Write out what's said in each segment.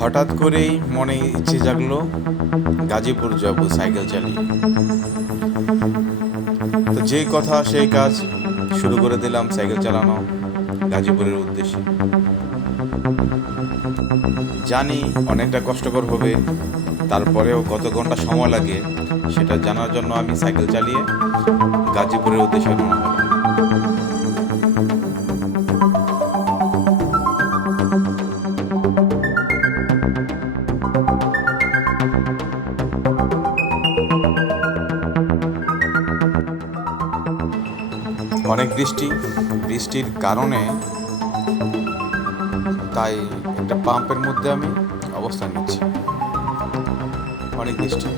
হঠাৎ করেই মনে ইচ্ছে জাগলো গাজীপুর যাব সাইকেল চালিয়ে। তো যেই কথা সেই কাজ শুরু করে দিলাম সাইকেল চালানো গাজীপুরের উদ্দেশ্যে। জানি অনেকটা কষ্টকর হবে, তারপরেও কত ঘণ্টা সময় লাগে সেটা জানার জন্য আমি সাইকেল চালিয়ে গাজীপুরের উদ্দেশ্যে রওনা হলাম। অনেক বৃষ্টি বৃষ্টির কারণে তাই একটা পাম্পের মধ্যে আমি অবস্থান নিচ্ছি। অনেক বৃষ্টি।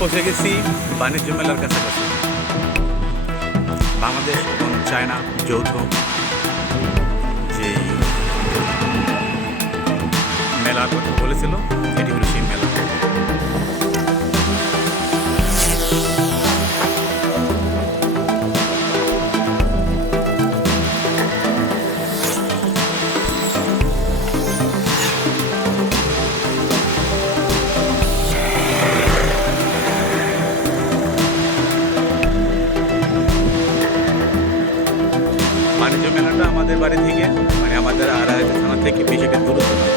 পৌঁছে গেছি বাণিজ্য মেলার কাছাকাছি। বাংলাদেশ এবং চায়না যৌথ যে মেলার কথা বলেছিল, এটি হলো সেই মেলা। আমাদের বাড়ি থেকে মানে আমাদের আড়াই থানা থেকে বেশি একটা দূরত্ব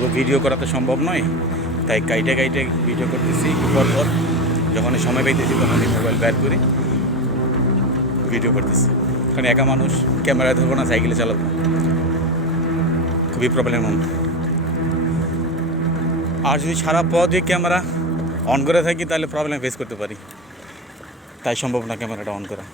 পুরো ভিডিও করা তো সম্ভব নয়, তাই কাইটে কাইটে ভিডিও করতেছি পর পর। যখন সময় পাইতেছি তখন মোবাইল বের করে ভিডিও করতেছি। কারণ একা মানুষ ক্যামেরা ধরবো না সাইকেলে চালাবো। খুবই প্রবলেম আর যদি সারা পথে ক্যামেরা অন করে থাকি, তাহলে প্রবলেম ফেস করতে পারি। তাই সম্ভব না ক্যামেরাটা অন করা।